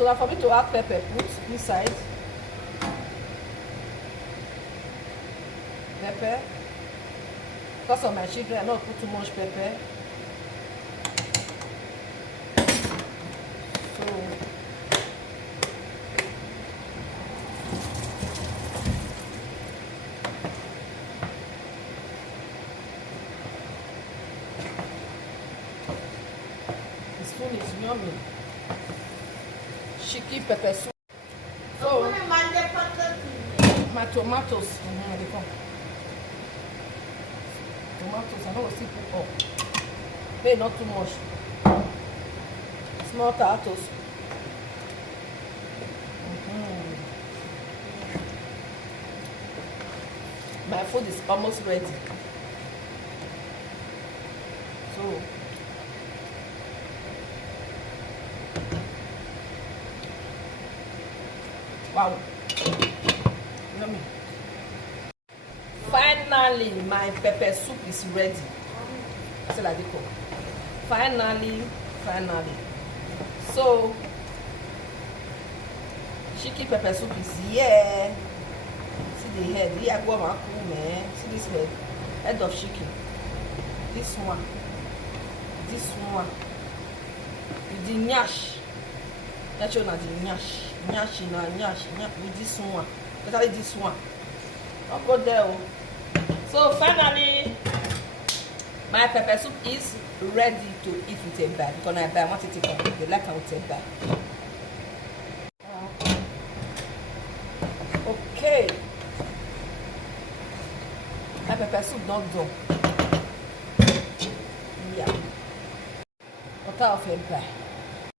So that for me to add pepper, put inside pepper. Because of my children, I not put too much pepper. So this food is yummy. Chicken pepper soup. So my tomatoes, they come. Tomatoes, I don't see put up. But not too much. Small tomatoes. My food is almost ready. So wow, yummy. Finally, my pepper soup is ready. So like it. Finally. So chicken pepper soup is here. See the head. Here I go my cool man. See this head of chicken. This one. With the nyash. That's not the nyash. Nyash with this one. Especially this one. I'll go there. So finally, my pepper soup is ready to eat with a bag. Because I want it to come. They like I with a bag. Okay. My pepper soup not done. Yeah. What of a bag?